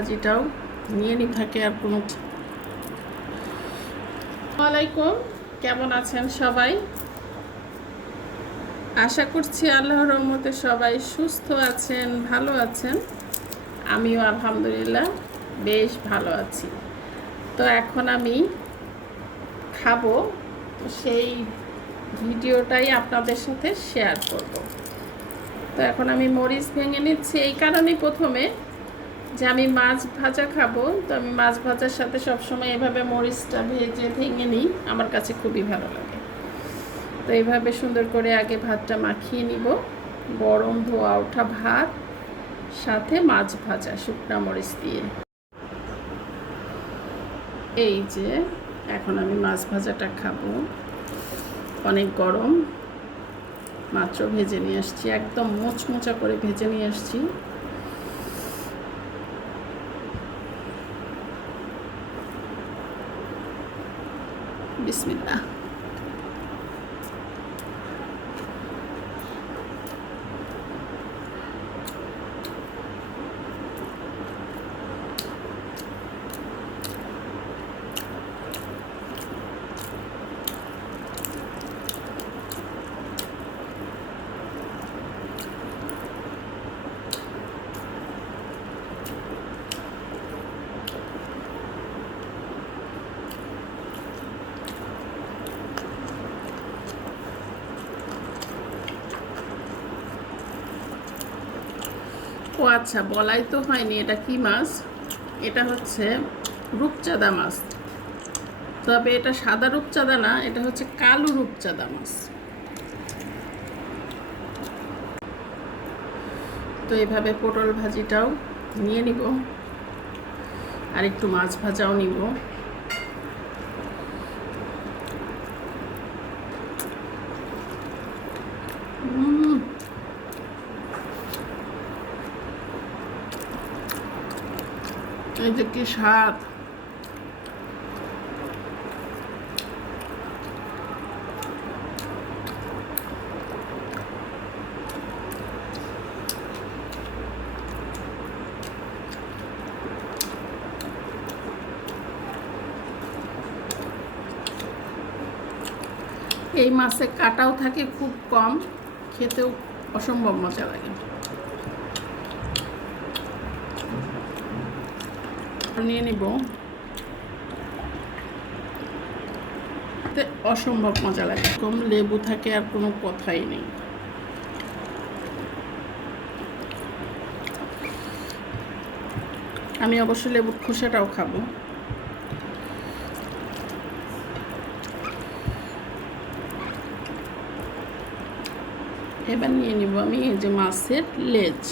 ভাজিটাও নিয়ে নি থাকে আর কোনো। আসসালামু আলাইকুম, কেমন আছেন সবাই? আশা করছি আল্লাহর রহমতে সবাই সুস্থ আছেন, ভালো আছেন। আমিও আলহামদুলিল্লাহ বেশ ভালো আছি। তো এখন আমি খাবো, তো সেই ভিডিওটাই আপনাদের সাথে শেয়ার করব। তো এখন আমি মরিচ ভেঙে নিচ্ছি এই কারণেই প্রথমে যে আমি মাছ ভাজা খাবো, তো আমি মাছ ভাজার সাথে সবসময় এভাবে মরিচটা ভেজে ভেঙে নিই, আমার কাছে খুবই ভালো লাগে। তো এইভাবে সুন্দর করে আগে ভাতটা মাখিয়ে নিব, গরম ধোয়া ওঠা ভাত সাথে মাছ ভাজা শুকনা মরিচ দিয়ে। এই যে এখন আমি মাছ ভাজাটা খাবো, অনেক গরম, মাত্র ভেজে নিয়ে আসছি, একদম মোচমোচা করে ভেজে নিয়ে আসছি। বিসমিল্লাহ। ও আচ্ছা, বলাই তো হয়নি, এটা কি মাছ? এটা হচ্ছে রূপচাঁদা মাছ, তবে এটা সাদা রূপচাঁদা না, এটা হচ্ছে কালো রূপচাঁদা মাছ। তো এইভাবে পটল ভাজিটাও নিয়ে নিব, আর একটু মাছ ভাজাও নিব। এই যে কি স্বাদ! এই মাছে কাটাও থাকে খুব কম, খেতেও অসম্ভব মজা লাগে। নিয়ে নিব, অসম্ভব মজা লাগে, কম লেবু থাকে আর কোনো কথাই নেই। আমি অবশ্য লেবুর খোসাটাও খাবো। এবার নিয়ে নিব আমি এই যে মাছের লেজ।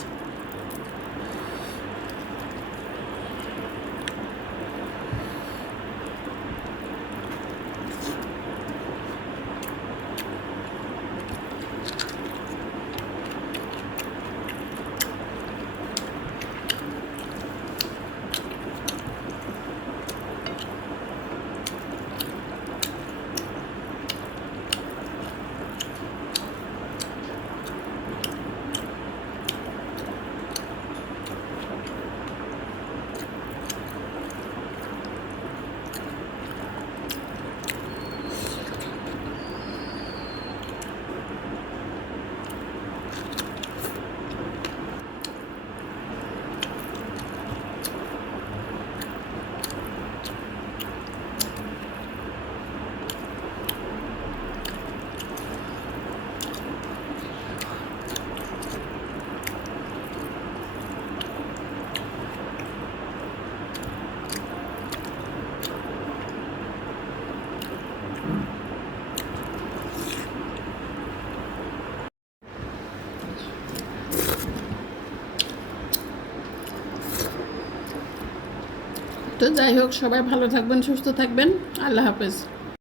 তো যাই হোক, সবাই ভালো থাকবেন, সুস্থ থাকবেন। আল্লাহ হাফেজ।